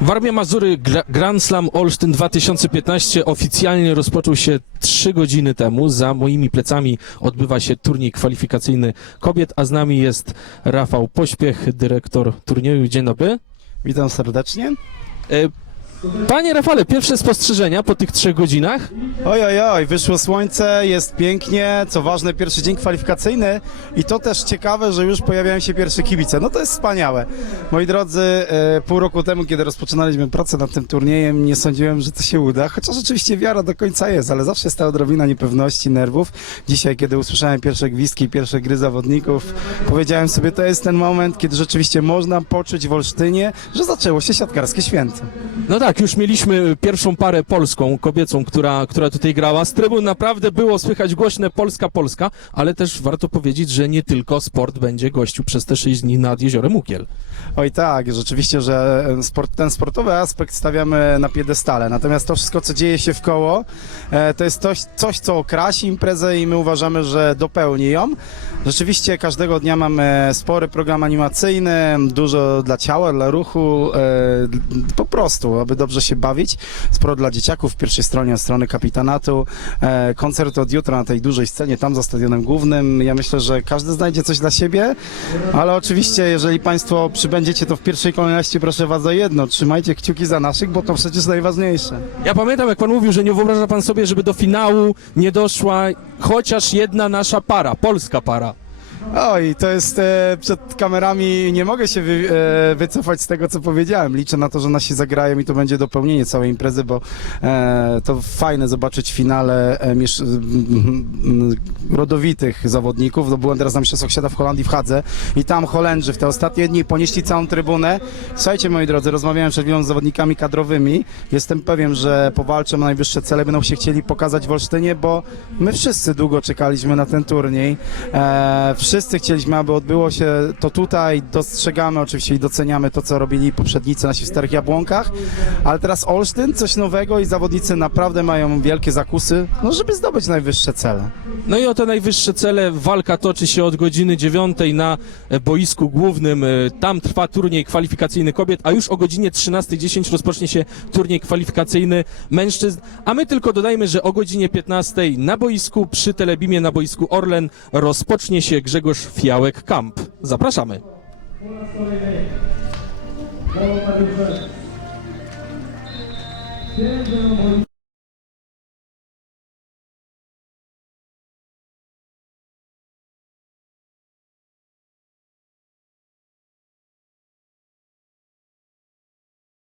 Warmia Mazury Gra- Grand Slam Olsztyn 2015 oficjalnie rozpoczął się 3 godziny temu. Za moimi plecami odbywa się turniej kwalifikacyjny kobiet, a z nami jest Rafał Pośpiech, dyrektor turnieju. Dzień dobry. Witam serdecznie. Panie Rafale, pierwsze spostrzeżenia po tych trzech godzinach? Oj, oj, oj, wyszło słońce, jest pięknie, co ważne, pierwszy dzień kwalifikacyjny i to też ciekawe, że już pojawiają się pierwsze kibice. No to jest wspaniałe. Moi drodzy, e, pół roku temu, kiedy rozpoczynaliśmy pracę nad tym turniejem, nie sądziłem, że to się uda, chociaż oczywiście wiara do końca jest, ale zawsze jest ta odrobina niepewności, nerwów. Dzisiaj, kiedy usłyszałem pierwsze gwizdki pierwsze gry zawodników, powiedziałem sobie, to jest ten moment, kiedy rzeczywiście można poczuć w Olsztynie, że zaczęło się siatkarskie święto. No tak, już mieliśmy pierwszą parę polską, kobiecą, która, która tutaj grała. Z trybun naprawdę było słychać głośne Polska, Polska, ale też warto powiedzieć, że nie tylko sport będzie gościu przez te 6 dni nad jeziorem Ukiel. Oj tak, rzeczywiście, że sport, ten sportowy aspekt stawiamy na piedestale, natomiast to wszystko, co dzieje się w koło, e, to jest coś, coś, co okrasi imprezę i my uważamy, że dopełni ją. Rzeczywiście każdego dnia mamy spory program animacyjny, dużo dla ciała, dla ruchu, e, po prostu, aby dobrze się bawić. Sporo dla dzieciaków w pierwszej stronie, strony kapitanatu, e, koncert od jutra na tej dużej scenie, tam za stadionem głównym. Ja myślę, że każdy znajdzie coś dla siebie, ale oczywiście, jeżeli Państwo przybędziecie, to w pierwszej kolejności proszę Was o jedno. Trzymajcie kciuki za naszych, bo to przecież najważniejsze. Ja pamiętam, jak pan mówił, że nie wyobraża pan sobie, żeby do finału nie doszła chociaż jedna nasza para, polska para. Oj, to jest e, przed kamerami, nie mogę się wy, e, wycofać z tego, co powiedziałem. Liczę na to, że nasi zagrają i to będzie dopełnienie całej imprezy, bo e, to fajne zobaczyć finale e, miesz, rodowitych zawodników. No, byłem teraz na Mistrzostwach Świata w Holandii w Hadze i tam Holendrzy w te ostatnie dni ponieśli całą trybunę. Słuchajcie, moi drodzy, rozmawiałem przed chwilą z zawodnikami kadrowymi. Jestem pewien, że powalczą o najwyższe cele, będą się chcieli pokazać w Olsztynie, bo my wszyscy długo czekaliśmy na ten turniej. E, wszyscy chcieliśmy, aby odbyło się to tutaj. Dostrzegamy oczywiście i doceniamy to, co robili poprzednicy nasi w Starych Jabłonkach, ale teraz Olsztyn, coś nowego i zawodnicy naprawdę mają wielkie zakusy, no żeby zdobyć najwyższe cele. No i o te najwyższe cele walka toczy się od godziny 9 na boisku głównym. Tam trwa turniej kwalifikacyjny kobiet, a już o godzinie 13.10 rozpocznie się turniej kwalifikacyjny mężczyzn. A my tylko dodajmy, że o godzinie 15 na boisku przy Telebimie na boisku Orlen rozpocznie się Grzegorz Fiałek Camp. Zapraszamy.